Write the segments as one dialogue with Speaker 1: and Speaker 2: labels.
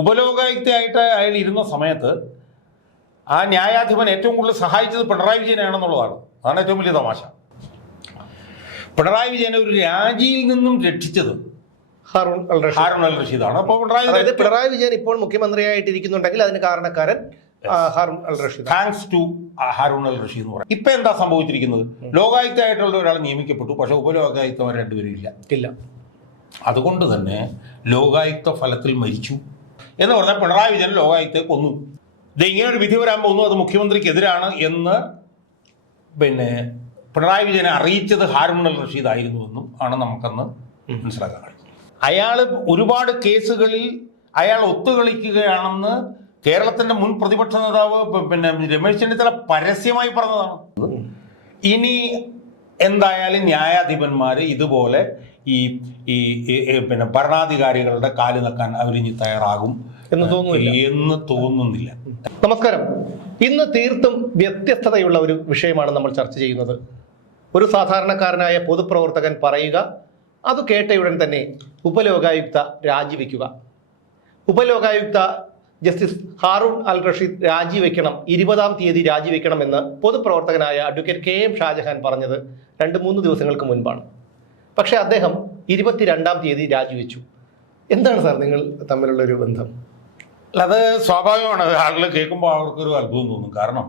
Speaker 1: ഉപലോകായുക്തയായിട്ട് അയാൾ ഇരുന്ന സമയത്ത് ആ ന്യായാധിപൻ ഏറ്റവും കൂടുതൽ സഹായിച്ചത് പിണറായി വിജയനാണെന്നുള്ളതാണ്. അതാണ് ഏറ്റവും വലിയ തമാശ. പിണറായി വിജയനെ ഒരു രാജിയിൽ നിന്നും രക്ഷിച്ചത്
Speaker 2: ഹാറൂൺ അൽ റഷീദ്.
Speaker 1: ഹാരൂൺ അൽ റഷീദാണ്. അപ്പോൾ പിണറായി
Speaker 2: പിണറായി വിജയൻ ഇപ്പോൾ മുഖ്യമന്ത്രിയായിട്ടിരിക്കുന്നുണ്ടെങ്കിൽ അതിന് കാരണക്കാരൻ ഹാറൂൺ അൽ റഷീദ്.
Speaker 1: താങ്ക്സ് ടു ഹാറൂൺ അൽ റഷീദ് എന്ന് പറയും. ഇപ്പൊ എന്താ സംഭവിച്ചിരിക്കുന്നത്? ലോകായുക്തമായിട്ടുള്ള ഒരാൾ നിയമിക്കപ്പെട്ടു പക്ഷെ ഉപലോകായുക്തമാർ രണ്ടുപേരും ഇല്ല.
Speaker 2: ഇല്ല.
Speaker 1: അതുകൊണ്ട് തന്നെ ലോകായുക്ത ഫലത്തിൽ മരിച്ചു. എന്ന് പറഞ്ഞാൽ പിണറായി വിജയൻ ലോകായുക്തയെ കൊന്നു. ഇത് ഇങ്ങനെ ഒരു വിധി വരാൻ പോകുന്നു അത് മുഖ്യമന്ത്രിക്കെതിരാണ് എന്ന് പിന്നെ പിണറായി വിജയനെ അറിയിച്ചത് ഹാരൂൺ അൽ റഷീദ് ആയിരുന്നുവെന്നും ആണ് നമുക്കന്ന് മനസ്സിലാക്കാൻ കഴിയും അയാൾ ഒരുപാട് കേസുകളിൽ അയാൾ ഒത്തുകളിക്കുകയാണെന്ന് കേരളത്തിന്റെ മുൻ പ്രതിപക്ഷ നേതാവ് പിന്നെ രമേശ് ചെന്നിത്തല പരസ്യമായി പറഞ്ഞതാണ്. ഇനി എന്തായാലും ന്യായാധിപന്മാർ ഇതുപോലെ ഈ ഈ പിന്നെ ഭരണാധികാരികളുടെ കാൽ നിൽക്കാൻ അവരിഞ്ഞ് തയ്യാറാകും.
Speaker 2: എന്ന് തോന്നുന്നില്ല.
Speaker 1: എന്ന് തോന്നുന്നില്ല.
Speaker 2: നമസ്കാരം. ഇന്ന് തീർത്തും വ്യത്യസ്തതയുള്ള ഒരു വിഷയമാണ് നമ്മൾ ചർച്ച ചെയ്യുന്നത്. ഒരു സാധാരണക്കാരനായ പൊതുപ്രവർത്തകൻ പറയുക അത് കേട്ടയുടൻ തന്നെ ഉപലോകായുക്ത രാജിവെക്കുക. ഉപലോകായുക്ത ജസ്റ്റിസ് ഹാറൂൺ അൽ റഷീദ് രാജിവെക്കണം ഇരുപതാം തീയതി രാജിവെക്കണമെന്ന് പൊതുപ്രവർത്തകനായ അഡ്വക്കേറ്റ് കെ എം ഷാജഹാൻ പറഞ്ഞത് രണ്ട് മൂന്ന് ദിവസങ്ങൾക്ക് മുൻപാണ്. പക്ഷേ അദ്ദേഹം ഇരുപത്തിരണ്ടാം തീയതി രാജിവെച്ചു. എന്താണ് സാർ നിങ്ങൾ തമ്മിലുള്ള ഒരു ബന്ധം
Speaker 1: അത് സ്വാഭാവികമാണ്. ആളുകൾ കേൾക്കുമ്പോൾ അവർക്കൊരു അത്ഭുതം തോന്നും. കാരണം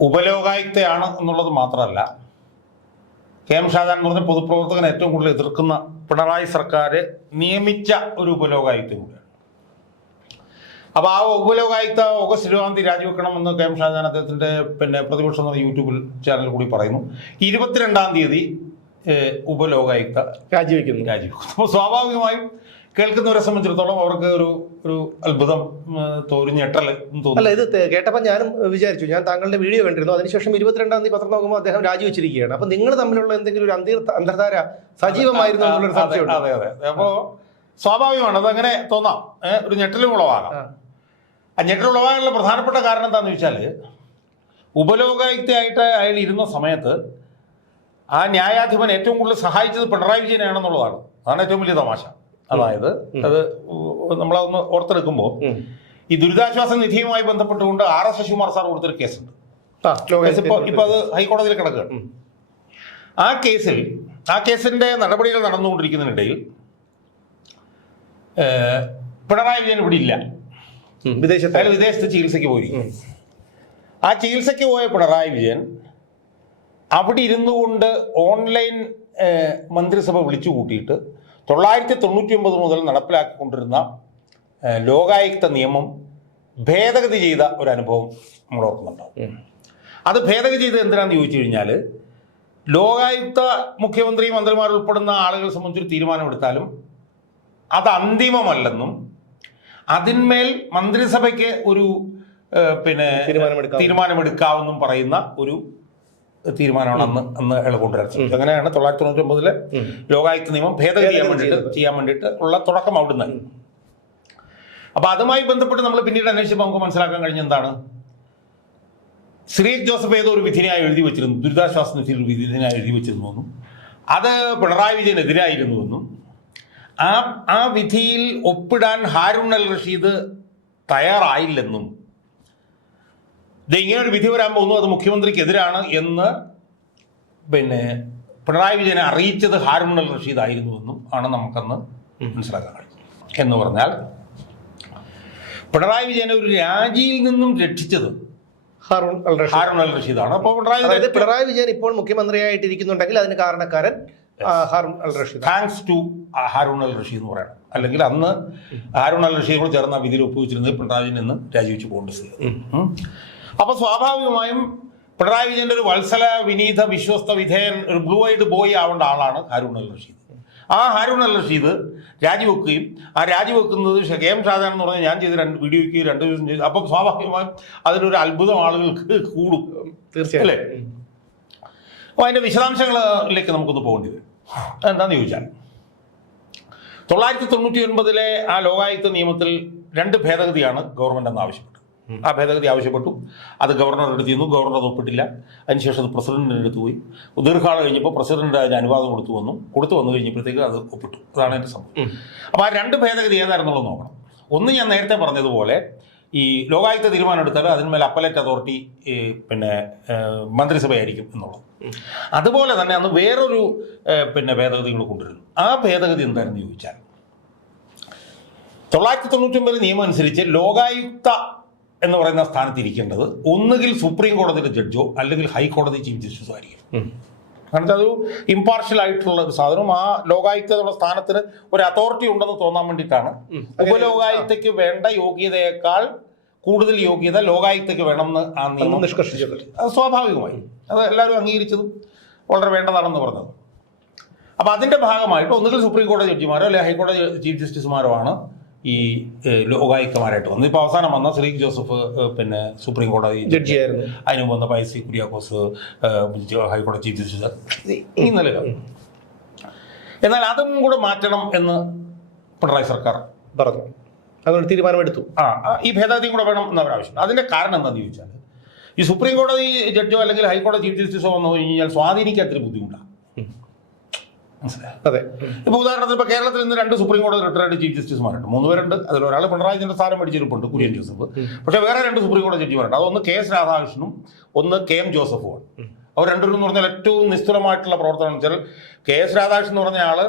Speaker 1: ഉപലോകായുക്തയാണ് എന്നുള്ളത് മാത്രമല്ല കെ എം ഷാജാൻ എന്ന് പറഞ്ഞ പൊതുപ്രവർത്തകൻ ഏറ്റവും കൂടുതൽ എതിർക്കുന്ന പിണറായി സർക്കാർ നിയമിച്ച ഒരു ഉപലോകായുക്ത കൂടിയാണ്. അപ്പോൾ ആ ഉപലോകായുക്ത ഓഗസ്റ്റ് ഇരുപതാം തീയതി രാജിവെക്കണമെന്ന് കെ എം ഷാജാൻ അദ്ദേഹത്തിന്റെ പിന്നെ പ്രതിപക്ഷം എന്ന യൂട്യൂബിൽ ചാനലിൽ കൂടി പറയുന്നു. ഇരുപത്തിരണ്ടാം തീയതി ഉപലോകായുക്ത
Speaker 2: രാജിവെക്കുന്നു.
Speaker 1: രാജിവെക്കുന്നു. അപ്പോൾ സ്വാഭാവികമായും കേൾക്കുന്നവരെ സംബന്ധിച്ചിടത്തോളം അവർക്ക് ഒരു ഒരു അത്ഭുതം തോന്നി ഞെട്ടൽ
Speaker 2: അല്ല ഇത് കേട്ടപ്പോൾ ഞാനും വിചാരിച്ചു. ഞാൻ താങ്കളുടെ വീഡിയോ കണ്ടിരുന്നു. അതിനുശേഷം ഇരുപത്തിരണ്ടാം തീയതി പത്രം നോക്കുമ്പോൾ അദ്ദേഹം രാജിവെച്ചിരിക്കുകയാണ്. അപ്പൊ നിങ്ങൾ തമ്മിലുള്ള എന്തെങ്കിലും ഒരു അന്തീർ അന്തർധാര സജീവമായിരുന്നു എന്നുള്ളൊരു
Speaker 1: അതെ അതെ അതെ. അപ്പോ സ്വാഭാവികമാണ് അതങ്ങനെ തോന്നാം. ഒരു ഞെട്ടലും ഉളവാകാം
Speaker 2: ആ.
Speaker 1: ഞെട്ടൽ ഉളവാകാനുള്ള പ്രധാനപ്പെട്ട കാരണം എന്താണെന്ന് വെച്ചാൽ ഉപലോകായുക്തയായിട്ട് അയാൾ ഇരുന്ന സമയത്ത് ആ ന്യായാധിപൻ ഏറ്റവും കൂടുതൽ സഹായിച്ചത് പിണറായി വിജയനാണെന്നുള്ളതാണ്. അതാണ് ഏറ്റവും വലിയ തമാശ. അതായത് അത് നമ്മളതൊന്ന് ഓർത്തെടുക്കുമ്പോൾ ഈ ദുരിതാശ്വാസ നിധിയുമായി ബന്ധപ്പെട്ടുകൊണ്ട് ആർ എസ് ശശികുമാർ സാർ കൊടുത്തൊരു കേസുണ്ട്. ഇപ്പൊ അത് ഹൈക്കോടതിയിൽ
Speaker 2: കിടക്കുക
Speaker 1: ആ കേസിൽ ആ കേസിന്റെ നടപടികൾ നടന്നുകൊണ്ടിരിക്കുന്നതിനിടയിൽ പിണറായി വിജയൻ ഇവിടെ ഇല്ല.
Speaker 2: വിദേശത്ത്
Speaker 1: വിദേശത്ത് ചികിത്സയ്ക്ക് പോയിരിക്കും ആ ചികിത്സയ്ക്ക് പോയ പിണറായി വിജയൻ അവിടെ ഇരുന്നു കൊണ്ട് ഓൺലൈൻ മന്ത്രിസഭ വിളിച്ചു കൂട്ടിയിട്ട് തൊള്ളായിരത്തി തൊണ്ണൂറ്റി ഒമ്പത് മുതൽ നടപ്പിലാക്കിക്കൊണ്ടിരുന്ന ലോകായുക്ത നിയമം ഭേദഗതി ചെയ്ത ഒരു അനുഭവം നമ്മൾ ഓർക്കുന്നുണ്ടാവും അത് ഭേദഗതി ചെയ്ത് എന്തിനാണെന്ന് ചോദിച്ചു കഴിഞ്ഞാൽ ലോകായുക്ത മുഖ്യമന്ത്രി മന്ത്രിമാർ ഉൾപ്പെടുന്ന ആളുകൾ സംബന്ധിച്ചൊരു തീരുമാനമെടുത്താലും അത് അന്തിമമല്ലെന്നും അതിന്മേൽ മന്ത്രിസഭയ്ക്ക് ഒരു പിന്നെ
Speaker 2: തീരുമാനമെടുക്കാവുന്നും
Speaker 1: തീരുമാനമെടുക്കാമെന്നും പറയുന്ന ഒരു തീരുമാനമാണ് അന്ന് അന്ന് അയാൾ കൊണ്ടുവരാൻ ശ്രമിച്ചത്. അങ്ങനെയാണ് തൊള്ളായിരത്തി തൊണ്ണൂറ്റി ഒമ്പതിലെ. ലോകായുക്ത നിയമം ഭേദഗതി ചെയ്യാൻ വേണ്ടിയിട്ട് ചെയ്യാൻ വേണ്ടിയിട്ട് ഉള്ള തുടക്കം അവിടുന്ന്. അപ്പൊ അതുമായി ബന്ധപ്പെട്ട് നമ്മൾ പിന്നീട് അന്വേഷിച്ചപ്പോൾ നമുക്ക് മനസ്സിലാക്കാൻ കഴിഞ്ഞ എന്താണ്? ശ്രീ ജോസഫ് ഏതോ ഒരു വിധിനായി എഴുതി വെച്ചിരുന്നു. ദുരിതാശ്വാസ നിധിയിൽ ഒരു വിധിനായി എഴുതി വെച്ചിരുന്നു വെച്ചിരുന്നുവെന്നും അത് പിണറായി വിജയനെതിരായിരുന്നുവെന്നും ആ ആ വിധിയിൽ ഒപ്പിടാൻ ഹാരൂൺ അൽ റഷീദ് തയ്യാറായില്ലെന്നും. ഇത് ഇങ്ങനെ ഒരു വിധി വരാൻ പോകുന്നു. അത് മുഖ്യമന്ത്രിക്കെതിരാണ് എന്ന് പിന്നെ പിണറായി വിജയനെ അറിയിച്ചത് ഹാരൂൺ അൽ റഷീദ് ആയിരുന്നുവെന്നും ആണ് നമുക്കന്ന് മനസ്സിലാക്കാൻ കഴിയും എന്ന് പറഞ്ഞാൽ പിണറായി വിജയനെ ഒരു രാജിയിൽ നിന്നും രക്ഷിച്ചത്
Speaker 2: ഹാറൂൺ അൽ റഷീദ്.
Speaker 1: അൽ റഷീദാണ്. അപ്പോൾ പിണറായി
Speaker 2: അതായത്
Speaker 1: വിജയൻ
Speaker 2: പിണറായി വിജയൻ ഇപ്പോൾ മുഖ്യമന്ത്രിയായിട്ടിരിക്കുന്നുണ്ടെങ്കിൽ അതിന് കാരണക്കാരൻ ഹാറൂൺ അൽ റഷീദ്
Speaker 1: താങ്ക്സ് ടു ഹാരൂൺ അൽ റഷീദ് എന്ന് പറയണം. അല്ലെങ്കിൽ അന്ന് ഹാരൂൺ അൽ റഷീദ് കൂടെ ചേർന്ന് വിധിയിൽ ഒപ്പുവെച്ചിരുന്നത് പിണറായി വിജയൻ നിന്ന് രാജിവെച്ച് പോകേണ്ട സ്ഥിതി ഉം. അപ്പൊ സ്വാഭാവികമായും പിണറായി വിജയന്റെ ഒരു വത്സല വിനീത വിശ്വസ്ത വിധേയൻ ഒരു ബ്ലൂ ഐഡ് ബോയ് ആവേണ്ട ആളാണ് ഹാരൂൺ അൽ റഷീദ്. ആ ഹാരൂൺ അൽ റഷീദ് രാജിവെക്കുകയും ആ രാജിവെക്കുന്നത് കെ എം ഷാജാൻ എന്ന് പറഞ്ഞാൽ ഞാൻ ചെയ്ത് രണ്ട് വീഡിയോയ്ക്ക് രണ്ട് ദിവസം ചെയ്തു അപ്പം സ്വാഭാവികമായും അതിനൊരു അത്ഭുതം ആളുകൾക്ക് കൂടും.
Speaker 2: തീർച്ചയായും.
Speaker 1: അല്ലേ? അപ്പോൾ അതിന്റെ വിശദാംശങ്ങളിലേക്ക് നമുക്കൊന്ന് പോകേണ്ടി വരും. എന്താണെന്ന് ചോദിച്ചാൽ തൊള്ളായിരത്തി തൊണ്ണൂറ്റി ഒൻപതിലെ ആ ലോകായുക്ത നിയമത്തിൽ രണ്ട് ഭേദഗതിയാണ് ഗവൺമെന്റ് എന്ന് ആവശ്യപ്പെട്ടത്. ആ ഭേദഗതി ആവശ്യപ്പെട്ടു. അത് ഗവർണറുടെ അടുത്ത് ചെന്നു. ഗവർണർ ഒപ്പിട്ടില്ല. അതിനുശേഷം അത് പ്രസിഡന്റിന്റെ അടുത്ത് പോയി. ദീർഘകാലം കഴിഞ്ഞപ്പോൾ പ്രസിഡന്റ് അതിന് അനുവാദം കൊടുത്തു വന്നു. കൊടുത്തു വന്നു കഴിഞ്ഞപ്പോഴത്തേക്ക് അത് ഒപ്പിട്ടു. അതാണ് എന്റെ സംഭവം. അപ്പോൾ ആ രണ്ട് ഭേദഗതി ഏതായിരുന്നുള്ളത് നോക്കണം. ഒന്ന് ഞാൻ നേരത്തെ പറഞ്ഞതുപോലെ ഈ ലോകായുക്ത തീരുമാനം എടുത്താൽ അതിന്മേൽ അപ്പലേറ്റ് അതോറിറ്റി പിന്നെ മന്ത്രിസഭയായിരിക്കും എന്നുള്ളത്. അതുപോലെ തന്നെ അന്ന് വേറൊരു പിന്നെ ഭേദഗതികൾ കൊണ്ടുവരുന്നു. ആ ഭേദഗതി എന്തായിരുന്നു ചോദിച്ചാൽ തൊള്ളായിരത്തി തൊണ്ണൂറ്റി ഒമ്പത് നിയമം അനുസരിച്ച് ലോകായുക്ത എന്ന് പറയുന്ന സ്ഥാനത്ത് ഇരിക്കേണ്ടത് ഒന്നുകിൽ സുപ്രീം കോടതിയുടെ ജഡ്ജോ അല്ലെങ്കിൽ ഹൈക്കോടതി ചീഫ് ജസ്റ്റിസോ ആയിരിക്കും. കാരണം അതൊരു ഇമ്പാർഷ്യൽ ആയിട്ടുള്ള ഒരു സാധനം. ആ ലോകായുക്തയുള്ള സ്ഥാനത്തിന് ഒരു അതോറിറ്റി ഉണ്ടെന്ന് തോന്നാൻ വേണ്ടിയിട്ടാണ്. ഉപലോകായുക്തയ്ക്ക് വേണ്ട യോഗ്യതയേക്കാൾ കൂടുതൽ യോഗ്യത ലോകായുക്തയ്ക്ക് വേണമെന്ന് ആ നിയമം
Speaker 2: നിഷ്കർഷിച്ചത്.
Speaker 1: അത് സ്വാഭാവികമായി. അത് എല്ലാവരും അംഗീകരിച്ചതും വളരെ വേണ്ടതാണെന്ന് പറഞ്ഞത്. അപ്പോൾ അതിന്റെ ഭാഗമായിട്ട് ഒന്നുകിൽ സുപ്രീം കോടതി ജഡ്ജിമാരോ അല്ലെങ്കിൽ ഹൈക്കോടതി ചീഫ് ജസ്റ്റിസുമാരോ ആണ് ഈ ലോകായുക്തമാരായിട്ട് വന്നു. ഇപ്പോൾ അവസാനം വന്ന ശ്രീ ജോസഫ് പിന്നെ സുപ്രീം കോടതി
Speaker 2: ജഡ്ജിയായിരുന്നു.
Speaker 1: അതിന് വന്ന പൈസ കുര്യാക്കോസ് ഹൈക്കോടതി ചീഫ് ജസ്റ്റിസ് ഈ നിലയിലും എന്നാൽ അതും കൂടെ മാറ്റണം എന്ന് പിണറായി സർക്കാർ
Speaker 2: പറഞ്ഞു. അതൊരു തീരുമാനമെടുത്തു.
Speaker 1: ആ ഈ ഭേദഗതിയും കൂടെ വേണം എന്ന് അവർ ആവശ്യം അതിന്റെ കാരണം എന്താണെന്ന് ചോദിച്ചാൽ ഈ സുപ്രീം കോടതി ജഡ്ജോ അല്ലെങ്കിൽ ഹൈക്കോടതി ചീഫ് ജസ്റ്റിസോ വന്നു കഴിഞ്ഞാൽ സ്വാധീനിക്കാത്തൊരു ബുദ്ധിമുട്ടാണ്. മനസ്സിലായോ
Speaker 2: അതെ.
Speaker 1: ഇപ്പൊ ഉദാഹരണത്തിന് ഇപ്പൊ കേരളത്തിൽ നിന്ന് രണ്ട് സുപ്രീം കോടതി റിട്ടയർഡ് ചീഫ് ജസ്റ്റിസുമാരുണ്ട് മൂന്ന് പേരുണ്ട്. അതിൽ ഒരാൾ പിണറായി വിജയന്റെ സ്ഥാനം പഠിച്ചിരിപ്പുണ്ട് കുര്യൻ ജോസഫ് പക്ഷെ വേറെ രണ്ട് സുപ്രീം കോടതി ജഡ്ജിമാരുണ്ട്. അതൊന്ന് കെ എസ് രാധാകൃഷ്ണനും ഒന്ന് കെ എം ജോസഫുമാണ്. അവർ രണ്ടുപേരും എന്ന് പറഞ്ഞാൽ ഏറ്റവും നിസ്തുലമായിട്ടുള്ള പ്രവർത്തനം എന്ന് വെച്ചാൽ കെ എസ് രാധാകൃഷ്ണൻ എന്ന് പറഞ്ഞ ആൾ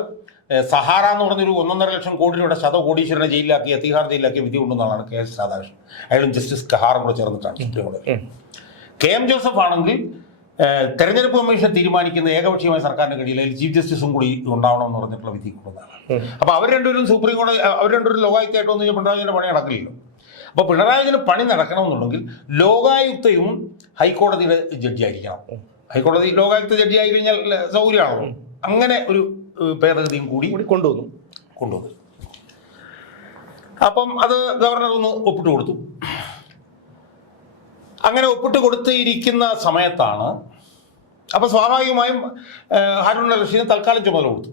Speaker 1: സഹാറ എന്ന് പറഞ്ഞൊരു ഒന്നൊന്നര ലക്ഷം കോടി രൂപയുടെ ശതകോടീശ്വരനെ ജയിലിലാക്കി തിഹാർ ജയിലാക്കിയ വിധി കൊണ്ടുവന്നാണ് കെ എസ് രാധാകൃഷ്ണൻ. അയാളും ജസ്റ്റിസ് കഹാറും കൂടെ ചേർന്നിട്ടാണ് സുപ്രീം കോടതി കെ എം ജോസഫ് ആണെങ്കിൽ തെരഞ്ഞെടുപ്പ് കമ്മീഷൻ തീരുമാനിക്കുന്ന ഏകപക്ഷീയമായ സർക്കാരിന്റെ കീഴിൽ അതിൽ ചീഫ് ജസ്റ്റിസും കൂടി ഉണ്ടാവണം എന്ന് പറഞ്ഞിട്ടുള്ള വിധി കൊണ്ടുവന്നതാണ് അപ്പൊ അവർ രണ്ടുപേരും സുപ്രീം കോടതി അവർ രണ്ടുപേരും ലോകായുക്തമായിട്ട് വന്നു കഴിഞ്ഞാൽ പിണറായി പണി നടക്കില്ലല്ലോ. അപ്പോൾ പിണറായിന് പണി നടക്കണമെന്നുണ്ടെങ്കിൽ ലോകായുക്തയും ഹൈക്കോടതിയുടെ ജഡ്ജി ആയിരിക്കണം. ഹൈക്കോടതി ലോകായുക്ത ജഡ്ജി ആയി കഴിഞ്ഞാൽ സൗകര്യമാണല്ലോ. അങ്ങനെ ഒരു ഭേദഗതിയും കൂടി
Speaker 2: കൂടി കൊണ്ടുവന്നു.
Speaker 1: കൊണ്ടുവന്നു. അപ്പം അത് ഗവർണർ ഒന്ന് ഒപ്പിട്ട് കൊടുത്തു. അങ്ങനെ ഒപ്പിട്ട് കൊടുത്തിരിക്കുന്ന സമയത്താണ് അപ്പൊ സ്വാഭാവികമായും ഹാരൂൺ അൽ റഷീദ് തൽക്കാലം ചുമതല കൊടുത്തു.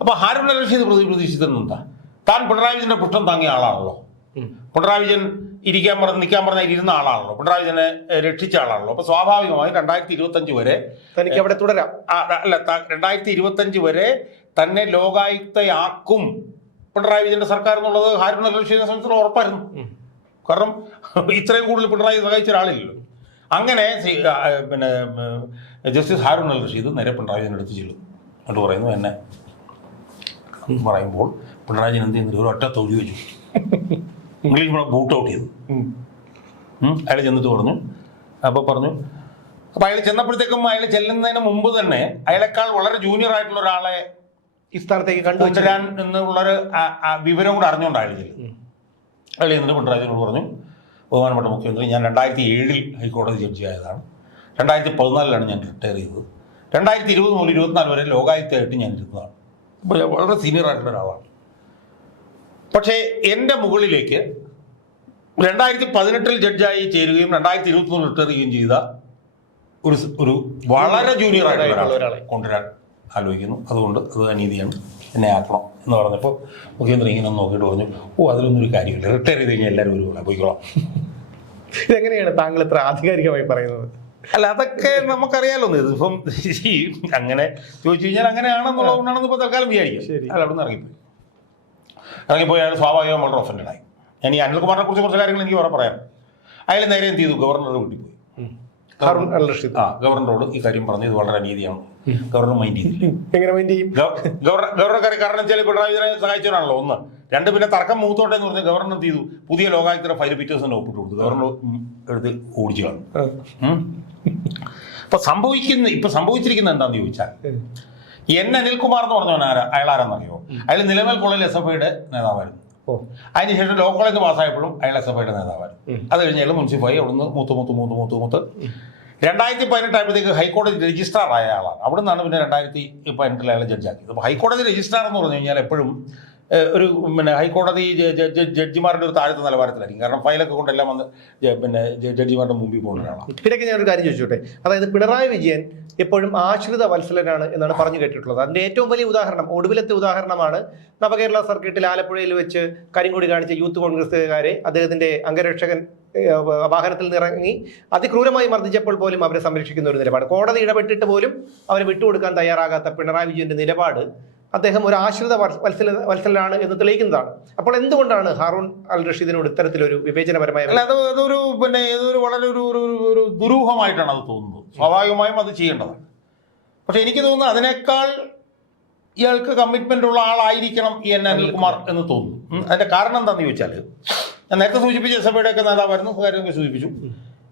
Speaker 1: അപ്പൊ ഹാരൂൺ അൽ റഷീദ് പ്രതി താൻ പിണറായി വിജയന്റെ പുഷ്ടം താങ്ങിയ ആളാണല്ലോ. പിണറായി വിജയൻ ഇരിക്കാൻ പറഞ്ഞ് നിൽക്കാൻ പറഞ്ഞ ഇരുന്ന ആളാണല്ലോ. പിണറായി വിജയനെ രക്ഷിച്ച ആളാണല്ലോ. അപ്പൊ സ്വാഭാവികമായും രണ്ടായിരത്തി ഇരുപത്തഞ്ച് വരെ
Speaker 2: തനിക്ക് അവിടെ തുടരാം.
Speaker 1: അല്ല രണ്ടായിരത്തി ഇരുപത്തഞ്ച് വരെ തന്നെ ലോകായുക്തയാക്കും പിണറായി വിജയന്റെ സർക്കാർ എന്നുള്ളത് ഹാരൂൺ അൽ റഷീദിനെ സംബന്ധിച്ചിടത്തോളം ഉറപ്പായിരുന്നു കാരണം ഇത്രയും കൂടുതൽ പിണറായി സഹായിച്ച ഒരാളില്ലല്ലോ. അങ്ങനെ പിന്നെ ജസ്റ്റിസ് ഹാരൂൺ അൽ റഷീദ് നേരെ പിണറായി വിജയന്റെ അടുത്ത് ചെല്ലും എന്നിട്ട് പറയുന്നു എന്നെ എന്ന് പറയുമ്പോൾ പിണറായി എന്ത് ചെയ്യുന്നില്ല ഒരു ഒറ്റ തൊഴി വെച്ചു. ഇംഗ്ലീഷ് കൂടെ ബൂട്ട് ഔട്ട് ചെയ്തു. അയാൾ ചെന്നിട്ട് പറഞ്ഞു അപ്പോൾ പറഞ്ഞു അപ്പോൾ അയാൾ ചെന്നപ്പോഴത്തേക്കും അയാൾ ചെല്ലുന്നതിന് മുമ്പ് തന്നെ അയാളെക്കാൾ വളരെ ജൂനിയർ ആയിട്ടുള്ള ഒരാളെ
Speaker 2: ഈ സ്ഥാനത്തേക്ക് കണ്ടുവച്ചു.
Speaker 1: കൊണ്ടുവരാൻ എന്നുള്ളൊരു വിവരം കൂടെ അറിഞ്ഞുകൊണ്ടായിരുന്നു അയാൾ ചെല്ലും അയാൾ എന്നിട്ട് പിണറായി പറഞ്ഞു ബഹുമാനപ്പെട്ട മുഖ്യമന്ത്രി ഞാൻ രണ്ടായിരത്തി ഏഴിൽ ഹൈക്കോടതി ജഡ്ജി ആയതാണ്. രണ്ടായിരത്തി പതിനാലിലാണ് ഞാൻ റിട്ടയർ ചെയ്തത്. രണ്ടായിരത്തി ഇരുപത് മുതൽ ഇരുപത്തിനാല് വരെ ലോകായുക്തമായിട്ട് ഞാൻ ഇരുന്നതാണ്. വളരെ സീനിയർ ആയിട്ടുള്ള ഒരാളാണ്. പക്ഷേ എന്റെ മുകളിലേക്ക് രണ്ടായിരത്തി പതിനെട്ടിൽ ജഡ്ജായി ചേരുകയും രണ്ടായിരത്തി ഇരുപത്തി മൂന്നിൽ റിട്ടയർ ചെയ്യുകയും ചെയ്ത ഒരു ഒരു വളരെ ജൂനിയർ ആയിട്ടുള്ള ഒരാളെ. കൊണ്ടുവരാൻ ആലോചിക്കുന്നു. അതുകൊണ്ട് അത് അനീതിയാണ്. എന്നെ ആക്കണം എന്ന് പറഞ്ഞപ്പോൾ മുഖ്യമന്ത്രി ഇങ്ങനെ നോക്കിയിട്ട് പറഞ്ഞു ഓ അതിലൊന്നും ഒരു കാര്യമില്ല. റിട്ടയർ ചെയ്ത് കഴിഞ്ഞാൽ എല്ലാവരും ഒരു പോയിക്കോളാം.
Speaker 2: ഇതെങ്ങനെയാണ് താങ്കൾ ഇത്ര ആധികാരികമായി പറയുന്നത്?
Speaker 1: അല്ല അതൊക്കെ നമുക്കറിയാലോ. ഇത് ഇപ്പം അങ്ങനെ ചോദിച്ചു കഴിഞ്ഞാൽ അങ്ങനെയാണെന്നുള്ളതുകൊണ്ടാണെന്ന് ഇപ്പോൾ തൽക്കാലം വിചാരിക്കും.
Speaker 2: ശരി.
Speaker 1: അല്ല അവിടെ നിന്ന് ഇറങ്ങിപ്പോയി. ഇറങ്ങിപ്പോയി അയാൾ സ്വാഭാവികം വളരെ ഒഫൻഡഡായി ഞാൻ ഈ അനിൽകുമാറിനെ കുറിച്ച് കുറച്ച് കാര്യങ്ങൾ എനിക്ക് വേറെ പറയാം. അയാൾ നേരെ എന്ത് ചെയ്തു? ഗവർണറുടെ വീട്ടിൽ പോയി.
Speaker 2: ഹാറൂൺ അൽ റഷീദ്.
Speaker 1: ആ ഗവർണറോട് ഈ കാര്യം പറഞ്ഞു ഇത് വളരെ അനീതിയാണ്. ഗവർണർ മൈൻഡ് ചെയ്തില്ല.
Speaker 2: എങ്ങനെ മൈൻഡ് ചെയ്യും?
Speaker 1: ഗവർണർ ഗവർണർ കാര്യം കാരണം വെച്ചാൽ പിണറായി വിജയനെ സഹായിച്ചവരാണല്ലോ. ഒന്ന്. രണ്ട് പിന്നെ തർക്കം മൂത്തോട്ടെ എന്ന് പറഞ്ഞാൽ ഗവർണർ ചെയ്തു? പുതിയ ലോകായുക്തര ഫയൽ പിറ്റേഴ്സിന് ഒപ്പിട്ട് കൊടുത്തു. ഗവർണർ എടുത്ത് ഓടിച്ചു കാണും. ഇപ്പൊ സംഭവിക്കുന്ന ഇപ്പൊ സംഭവിച്ചിരിക്കുന്ന എന്താന്ന് ചോദിച്ചാൽ എൻ അനിൽകുമാർ എന്ന് പറഞ്ഞവൻ ആരാ? അയാൾ ആരാന്നറിയോ? അയാൾ നിലവിൽ കോളേജിൽ എസ് എഫ് ഐയുടെ നേതാവായിരുന്നു. അതിനുശേഷം ലോ കോളേജ് പാസ്സായപ്പോഴും അയാൾ എസ് എഫ് ഐയുടെ നേതാവായിരുന്നു. അത് കഴിഞ്ഞാൽ മുനിസിപ്പായി അവിടുന്ന് മൂത്ത് മൂത്ത് മൂത്ത് മൂത്ത് മൂത്ത്. രണ്ടായിരത്തി പതിനെട്ടായപ്പോഴത്തേക്ക് ഹൈക്കോടതി രജിസ്ട്രാർ ആയ ആളാണ്. അവിടെ നിന്നാണ് പിന്നെ രണ്ടായിരത്തി പതിനെട്ടിൽ അയാൾ ജഡ്ജാക്കിയത്. അപ്പോൾ ഹൈക്കോടതി രജിസ്ട്രാർ എന്ന് പറഞ്ഞു കഴിഞ്ഞാൽ എപ്പോഴും ഒരു പിന്നെ ഹൈക്കോടതി ജഡ്ജിമാരുടെ ഒരു താഴത്തെ നിലവാരത്തിലായിരിക്കും. കാരണം ഫയലൊക്കെ കൊണ്ടെല്ലാം വന്ന് പിന്നെ ജഡ്ജിമാരുടെ മുമ്പിൽ പോകുന്ന ഒരാളാണ്
Speaker 2: ഞാൻ ഞാനൊരു കാര്യം ചോദിച്ചോട്ടെ? അതായത് പിണറായി വിജയൻ എപ്പോഴും ആശ്രിത വത്സലനാണ് എന്നാണ് പറഞ്ഞു കേട്ടിട്ടുള്ളത്. അതിന്റെ ഏറ്റവും വലിയ ഉദാഹരണം ഒടുവിലത്തെ ഉദാഹരണമാണ് നവകേരള സർക്കിട്ടിൽ ആലപ്പുഴയിൽ വെച്ച് കരിങ്കൊടി കാണിച്ച യൂത്ത് കോൺഗ്രസ്സുകാരെ അദ്ദേഹത്തിന്റെ അംഗരക്ഷകൻ വാഹനത്തിൽ നിറങ്ങി അതിക്രൂരമായി മർദ്ദിച്ചപ്പോൾ പോലും അവരെ സംരക്ഷിക്കുന്ന ഒരു നിലപാട്. കോടതി ഇടപെട്ടിട്ട് പോലും അവരെ വിട്ടുകൊടുക്കാൻ തയ്യാറാകാത്ത പിണറായി വിജയന്റെ നിലപാട് അദ്ദേഹം ഒരു ആശ്രിത വത്സല വത്സലാണ് എന്ന് തെളിയിക്കുന്നതാണ്. അപ്പോൾ എന്തുകൊണ്ടാണ് ഹാറൂൺ അൽ റഷീദിനോട് ഇത്തരത്തിലൊരു വിവേചനപരമായ
Speaker 1: അല്ല അത് അതൊരു പിന്നെ ഇതൊരു വളരെ ഒരു ഒരു ദുരൂഹമായിട്ടാണ് അത് തോന്നുന്നത്. സ്വാഭാവികമായും അത് ചെയ്യേണ്ടതാണ്. പക്ഷെ എനിക്ക് തോന്നുന്നു അതിനേക്കാൾ ഇയാൾക്ക് കമ്മിറ്റ്മെന്റ് ഉള്ള ആളായിരിക്കണം ഈ എൻ. അനിൽകുമാർ. എന്ന് തോന്നുന്നു. അതിന്റെ കാരണം എന്താണെന്ന് ചോദിച്ചാൽ ഞാൻ നേരത്തെ സൂചിപ്പിച്ച എസ് എഫ് ഒക്കെ നേതാവായിരുന്നു കാര്യമൊക്കെ സൂചിപ്പിച്ചു.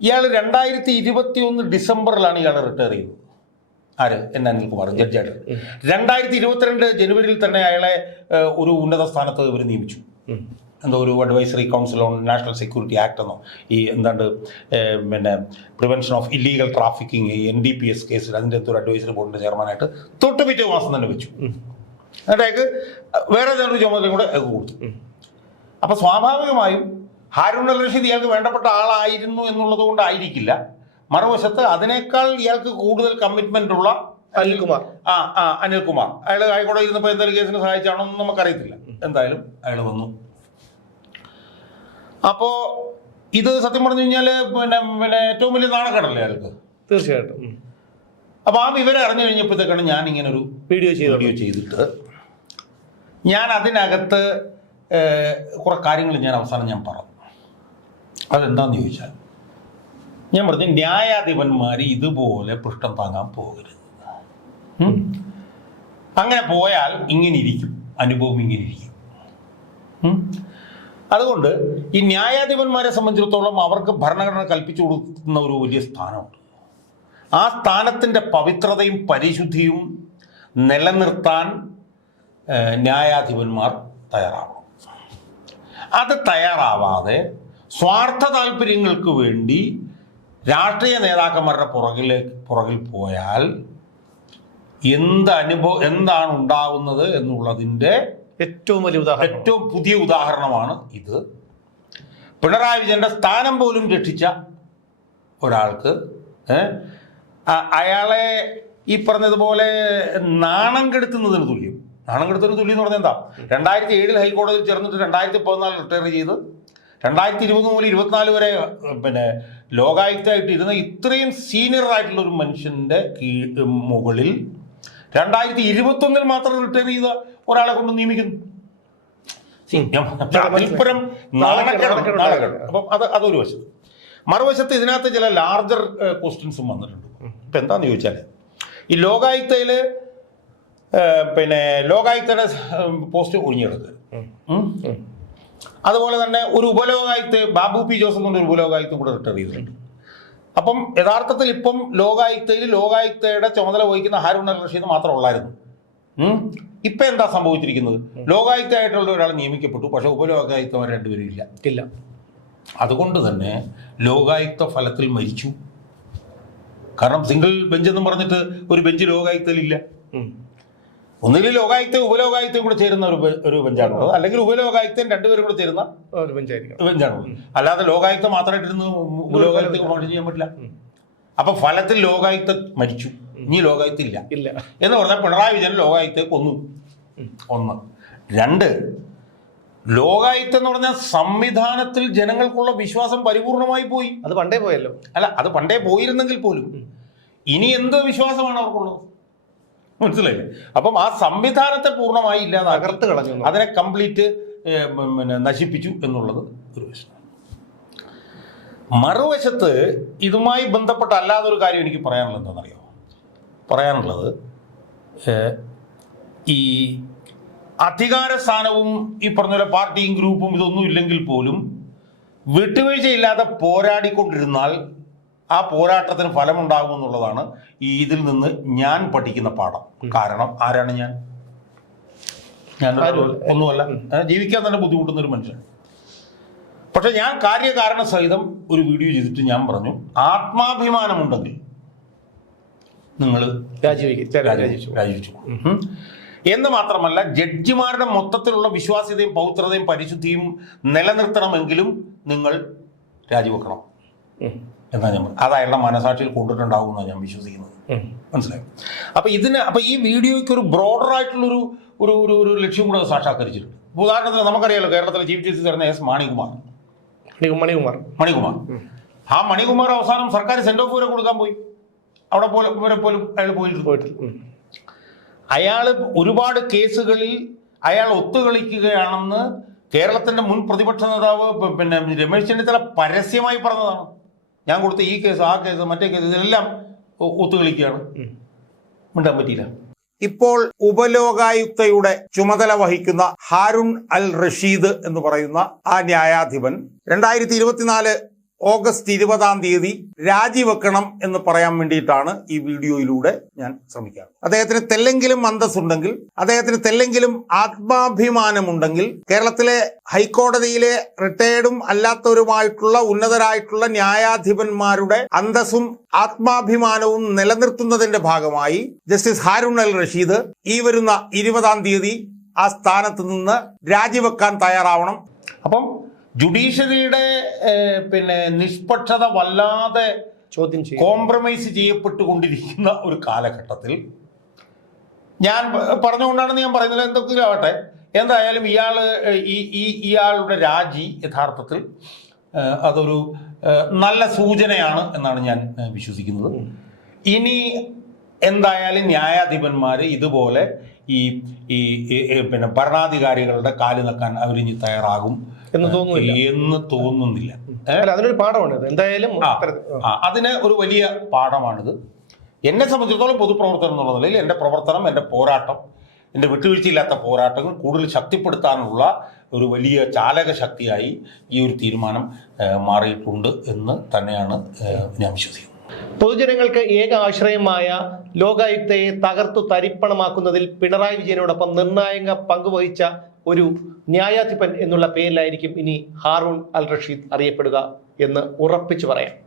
Speaker 1: ഇയാൾ രണ്ടായിരത്തി ഇരുപത്തി ഒന്ന് ഡിസംബറിലാണ് ഇയാൾ റിട്ടയർ ചെയ്തത്. ആര്? എൻ അനിൽകുമാർ ജഡ്ജായിട്ട്. രണ്ടായിരത്തി ഇരുപത്തിരണ്ട് ജനുവരിയിൽ തന്നെ അയാളെ ഒരു ഉന്നത സ്ഥാനത്ത് ഇവർ നിയമിച്ചു എന്തോ ഒരു advisory council on national security act എന്നോ ഈ എന്താണ്ട് പിന്നെ prevention of illegal trafficking N D P S കേസിൽ അതിന്റെ ഒരു അഡ്വൈസറി ബോർഡിന്റെ ചെയർമാനായിട്ട് തൊട്ട് പിറ്റേ മാസം തന്നെ വെച്ചു. എന്നിട്ട് അയാൾക്ക് വേറെ ഏതാണ്ട് ചുമതലയും കൂടെ കൊടുത്തു. അപ്പോൾ സ്വാഭാവികമായും ഹാരൂൺ അൽ റഷീദ് ഇയാൾക്ക് വേണ്ടപ്പെട്ട ആളായിരുന്നു എന്നുള്ളത് കൊണ്ടായിരിക്കില്ല. മറുവശത്ത് അതിനേക്കാൾ ഇയാൾക്ക് കൂടുതൽ കമ്മിറ്റ്മെന്റ് ഉള്ള
Speaker 2: അനിൽകുമാർ.
Speaker 1: ആ ആ അനിൽകുമാർ. അയാൾ ഹൈക്കോടതി ഇരുന്നപ്പോൾ എന്തെങ്കിലും കേസിന് സഹായിച്ചാണോ എന്ന് നമുക്കറിയത്തില്ല. എന്തായാലും അയാൾ വന്നു. അപ്പോ ഇത് സത്യം പറഞ്ഞു കഴിഞ്ഞാൽ പിന്നെ പിന്നെ ഏറ്റവും വലിയ നാണക്കേടല്ലേ അയാൾക്ക്?
Speaker 2: തീർച്ചയായിട്ടും.
Speaker 1: അപ്പൊ ആ വിവരം അറിഞ്ഞു കഴിഞ്ഞപ്പോഴത്തേക്കാണ് ഞാൻ ഇങ്ങനെ ഒരു
Speaker 2: വീഡിയോ ചെയ്ത്
Speaker 1: വീഡിയോ ചെയ്തിട്ട് ഞാൻ അതിനകത്ത് കുറെ കാര്യങ്ങൾ ഞാൻ അവസാനം ഞാൻ പറഞ്ഞു. അതെന്താന്ന് ചോദിച്ചാൽ ഞാൻ പറഞ്ഞു ന്യായാധിപന്മാർ ഇതുപോലെ പൃഷ്ഠം താങ്ങാൻ പോകരുത്. അങ്ങനെ പോയാൽ ഇങ്ങനെ ഇരിക്കും അനുഭവം ഇങ്ങനെ ഇരിക്കും അതുകൊണ്ട് ഈ ന്യായാധിപന്മാരെ സംബന്ധിച്ചിടത്തോളം അവർക്ക് ഭരണഘടന കൽപ്പിച്ചു കൊടുക്കുന്ന ഒരു വലിയ സ്ഥാനമുണ്ട്. ആ സ്ഥാനത്തിന്റെ പവിത്രതയും പരിശുദ്ധിയും നിലനിർത്താൻ ന്യായാധിപന്മാർ തയ്യാറാവണം. അത് തയ്യാറാവാതെ സ്വാർത്ഥ താല്പര്യങ്ങൾക്ക് വേണ്ടി രാഷ്ട്രീയ നേതാക്കന്മാരുടെ പുറകിലേക്ക് പുറകിൽ പോയാൽ എന്ത് അനുഭവം എന്താണ് ഉണ്ടാകുന്നത് എന്നുള്ളതിന്റെ
Speaker 2: ഏറ്റവും വലിയ ഉദാഹരണം.
Speaker 1: ഏറ്റവും പുതിയ ഉദാഹരണമാണ് ഇത്. പിണറായി വിജയന്റെ സ്ഥാനം പോലും രക്ഷിച്ച ഒരാൾക്ക് അയാളെ ഈ പറഞ്ഞതുപോലെ നാണം കെടുത്തുന്നതിന് തുല്യം. നാണം കെടുത്തതിന് തുല്യം എന്ന് പറഞ്ഞാൽ എന്താ? രണ്ടായിരത്തി ഏഴിൽ ഹൈക്കോടതിയിൽ ചേർന്നിട്ട് രണ്ടായിരത്തി പതിനാല് റിട്ടയർ ചെയ്ത് രണ്ടായിരത്തി ഇരുപത് മുതൽ ഇരുപത്തിനാല് വരെ പിന്നെ ലോകായുക്തമായിട്ട് ഇരുന്ന ഇത്രയും സീനിയർ ആയിട്ടുള്ള ഒരു മനുഷ്യന്റെ കീഴ് മുകളിൽ രണ്ടായിരത്തി ഇരുപത്തൊന്നിൽ മാത്രം റിട്ടയർ ചെയ്ത ഒരാളെ കൊണ്ട് നിയമിക്കുന്നു. നാണക്കേട് അപ്പം അത് അതൊരു വശത്ത്. മറുവശത്ത് ഇതിനകത്ത് ചില ലാർജർ ക്വസ്റ്റ്യൻസും വന്നിട്ടുണ്ട്. ഇപ്പം എന്താണെന്ന് ചോദിച്ചാൽ ഈ ലോകായുക്തയിൽ പിന്നെ ലോകായുക്തയുടെ പോസ്റ്റ് ഒഴിഞ്ഞെടുക്കുക. അതുപോലെ തന്നെ ഒരു ഉപലോകായുക്ത ബാബു പി ജോസഫ് ഒരു ഉപലോകായുക്ത കൂടെ റിട്ടയർ ചെയ്തിട്ടുണ്ട്. അപ്പം യഥാർത്ഥത്തിൽ ഇപ്പം ലോകായുക്തയിൽ ലോകായുക്തയുടെ ചുമതല വഹിക്കുന്ന ഹാരൂൺ അൽ റഷീദ് മാത്രം ഉള്ളായിരുന്നു. ഇപ്പം എന്താ സംഭവിച്ചിരിക്കുന്നത്? ലോകായുക്തയായിട്ടുള്ള ഒരാൾ നിയമിക്കപ്പെട്ടു പക്ഷെ ഉപലോകായുക്തമാർ രണ്ടുപേരും ഇല്ല.
Speaker 2: ഇല്ല.
Speaker 1: അതുകൊണ്ട് തന്നെ ലോകായുക്ത ഫലത്തിൽ മരിച്ചു. കാരണം സിംഗിൾ ബെഞ്ച് എന്ന് പറഞ്ഞിട്ട് ഒരു ബെഞ്ച് ലോകായുക്തയിലില്ല. ഒന്നുകിൽ ലോകായുക്തം ഉപലോകായുക്തയും കൂടെ ചേരുന്ന ഒരു ഒരു ബെഞ്ചാണുള്ളത് അല്ലെങ്കിൽ ഉപലോകായുക്തയും രണ്ടുപേരും കൂടെ ചേരുന്ന
Speaker 2: ഒരു
Speaker 1: ബെഞ്ചാണുള്ളത് അല്ലാതെ ലോകായുക്ത മാത്രമായിട്ടിരുന്ന് ഉപലോകായുക്ത കോൺട്രോൾ ചെയ്യാൻ പറ്റില്ല. അപ്പൊ ഫലത്തിൽ ലോകായുക്ത മരിച്ചു. ഇനി ലോകായുക്ത ഇല്ല.
Speaker 2: ഇല്ല.
Speaker 1: എന്ന് പറഞ്ഞാൽ പിണറായി വിജയൻ ലോകായുക്തയെ കൊന്നു. ഒന്ന്. രണ്ട് ലോകായുക്തം എന്ന് പറഞ്ഞാൽ സംവിധാനത്തിൽ ജനങ്ങൾക്കുള്ള വിശ്വാസം പരിപൂർണമായി പോയി.
Speaker 2: അത് പണ്ടേ പോയല്ലോ.
Speaker 1: അല്ല അത് പണ്ടേ പോയിരുന്നെങ്കിൽ പോലും ഇനി എന്ത് വിശ്വാസമാണ് അവർക്കുള്ളത്? മനസ്സിലായില്ലേ? അപ്പം ആ സംവിധാനത്തെ പൂർണമായി ഇല്ലാതെ
Speaker 2: അകർത്ത് കളഞ്ഞു.
Speaker 1: അതിനെ കംപ്ലീറ്റ് പിന്നെ നശിപ്പിച്ചു എന്നുള്ളത് ഒരു വശം മറുവശത്ത് ഇതുമായി ബന്ധപ്പെട്ട അല്ലാതെ ഒരു കാര്യം എനിക്ക് പറയാനുള്ളത് എന്താണെന്നറിയോ? പറയാനുള്ളത് ഈ അധികാര സ്ഥാനവും ഈ പറഞ്ഞ പോലെ പാർട്ടിയും ഗ്രൂപ്പും ഇതൊന്നും ഇല്ലെങ്കിൽ പോലും വിട്ടുവീഴ്ചയില്ലാതെ പോരാടിക്കൊണ്ടിരുന്നാൽ ആ പോരാട്ടത്തിന് ഫലമുണ്ടാകും എന്നുള്ളതാണ് ഈ ഇതിൽ നിന്ന് ഞാൻ പഠിക്കുന്ന പാഠം. കാരണം ആരാണ് ഞാൻ? ഞാൻ. ഒന്നുമല്ല. ജീവിക്കാൻ തന്നെ ബുദ്ധിമുട്ടുന്ന ഒരു മനുഷ്യൻ. പക്ഷെ ഞാൻ കാര്യകാരണ സഹിതം ഒരു വീഡിയോ ചെയ്തിട്ട് ഞാൻ പറഞ്ഞു ആത്മാഭിമാനമുണ്ടെങ്കിൽ നിങ്ങൾ രാജിവെച്ചു. എന്ന് മാത്രമല്ല ജഡ്ജിമാരുടെ മൊത്തത്തിലുള്ള വിശ്വാസ്യതയും പൗത്രതയും പരിശുദ്ധിയും നിലനിർത്തണമെങ്കിലും നിങ്ങൾ രാജിവെക്കണം.
Speaker 2: ഉം.
Speaker 1: എന്നാ ഞാൻ. അത് അയാളുടെ മനസാക്ഷിയിൽ കൊണ്ടിട്ടുണ്ടാവും എന്നാണ് ഞാൻ വിശ്വസിക്കുന്നത്.
Speaker 2: മനസ്സിലായി
Speaker 1: മനസ്സിലായോ? അപ്പൊ ഇതിന് അപ്പൊ ഈ വീഡിയോയ്ക്ക് ഒരു ബ്രോഡർ ആയിട്ടുള്ള ഒരു ഒരു ഒരു ലക്ഷ്യം കൂടെ സാക്ഷാത്കരിച്ചിട്ടുണ്ട്. ഉദാഹരണത്തിന് നമുക്കറിയാലോ കേരളത്തിലെ ചീഫ് ജസ്റ്റിസ് ആയിരുന്ന എസ് മാണികുമാർ.
Speaker 2: മണികുമാർ.
Speaker 1: മണികുമാർ. ആ മണികുമാർ അവസാനം സർക്കാർ സെന്റ് ഓഫ് വരെ കൊടുക്കാൻ പോയി. അവിടെ പോലെ വരെ പോലും അയാൾ
Speaker 2: പോയിട്ട്.
Speaker 1: അയാൾ ഒരുപാട് കേസുകളിൽ അയാൾ ഒത്തുകളിക്കുകയാണെന്ന് കേരളത്തിന്റെ മുൻ പ്രതിപക്ഷ നേതാവ് പിന്നെ രമേശ് ചെന്നിത്തല പരസ്യമായി പറഞ്ഞതാണ്. ഞാൻ കൊടുത്ത ഈ കേസ് ആ കേസ് മറ്റേ കേസ് ഇതെല്ലാം ഒത്തുകളിക്കുകയാണ്. മിണ്ടാൻ പറ്റിയില്ല
Speaker 3: ഇപ്പോൾ ഉപലോകായുക്തയുടെ ചുമതല വഹിക്കുന്ന ഹാരുൺ അൽ റഷീദ് എന്ന് പറയുന്ന ആ ന്യായാധിപൻ രണ്ടായിരത്തി ഇരുപത്തിനാല് ഓഗസ്റ്റ് ഇരുപതാം തീയതി രാജിവെക്കണം എന്ന് പറയാൻ വേണ്ടിയിട്ടാണ് ഈ വീഡിയോയിലൂടെ ഞാൻ ശ്രമിക്കുക അദ്ദേഹത്തിന് തെല്ലെങ്കിലും അന്തസ്സുണ്ടെങ്കിൽ അദ്ദേഹത്തിന് തെല്ലെങ്കിലും ആത്മാഭിമാനമുണ്ടെങ്കിൽ കേരളത്തിലെ ഹൈക്കോടതിയിലെ റിട്ടയർഡും അല്ലാത്തവരുമായിട്ടുള്ള ഉന്നതരായിട്ടുള്ള ന്യായാധിപന്മാരുടെ അന്തസ്സും ആത്മാഭിമാനവും നിലനിർത്തുന്നതിന്റെ ഭാഗമായി ജസ്റ്റിസ് ഹാരുൺ അൽ റഷീദ് ഈ വരുന്ന ഇരുപതാം തീയതി ആ സ്ഥാനത്ത് നിന്ന് രാജിവെക്കാൻ തയ്യാറാവണം.
Speaker 1: അപ്പം ജുഡീഷ്യറിയുടെ പിന്നെ നിഷ്പക്ഷത വല്ലാതെ
Speaker 2: ചോദ്യം ചെയ്യും
Speaker 1: കോംപ്രമൈസ് ചെയ്യപ്പെട്ടുകൊണ്ടിരിക്കുന്ന ഒരു കാലഘട്ടത്തിൽ ഞാൻ പറഞ്ഞുകൊണ്ടാണെന്ന് പറഞ്ഞുകൊണ്ടാണ് ഞാൻ പറയുന്നത് എന്തൊക്കെയും ആവട്ടെ എന്തായാലും ഇയാൾ ഈ ഈ ഇയാളുടെ രാജി യഥാർത്ഥത്തിൽ അതൊരു നല്ല സൂചനയാണ് എന്നാണ് ഞാൻ വിശ്വസിക്കുന്നത്. ഇനി എന്തായാലും ന്യായാധിപന്മാർ ഇതുപോലെ ഈ ഈ ഈ- ഈ പിന്നെ ഭരണാധികാരികളുടെ കാൽ നിൽക്കാൻ അവരിനി തയ്യാറാകും.
Speaker 2: എന്ന് തോന്നുന്നില്ല.
Speaker 1: എന്ന് തോന്നുന്നില്ല.
Speaker 2: അതിനൊരു പാഠമാണ് എന്തായാലും
Speaker 1: അതിന് ഒരു വലിയ പാഠമാണിത്. എന്നെ സംബന്ധിച്ചിടത്തോളം പൊതുപ്രവർത്തനം എന്നുള്ള നിലയിൽ എന്റെ പ്രവർത്തനം എന്റെ പോരാട്ടം എന്റെ വിട്ടുവീഴ്ചയില്ലാത്ത പോരാട്ടങ്ങൾ കൂടുതൽ ശക്തിപ്പെടുത്താനുള്ള ഒരു വലിയ ചാലക ശക്തിയായി ഈ ഒരു തീരുമാനം മാറിയിട്ടുണ്ട് എന്ന് തന്നെയാണ് ഞാൻ വിശ്വസിക്കുന്നത്
Speaker 2: പൊതുജനങ്ങൾക്ക് ഏക ആശ്രയമായ ലോകായുക്തയെ തകർത്തു തരിപ്പണമാക്കുന്നതിൽ പിണറായി വിജയനോടൊപ്പം നിർണായക പങ്കുവഹിച്ച ഒരു ന്യായാധിപൻ എന്നുള്ള പേരിലായിരിക്കും ഇനി ഹാറൂൺ അൽ റഷീദ് അറിയപ്പെടുക എന്ന് ഉറപ്പിച്ചു പറയാം.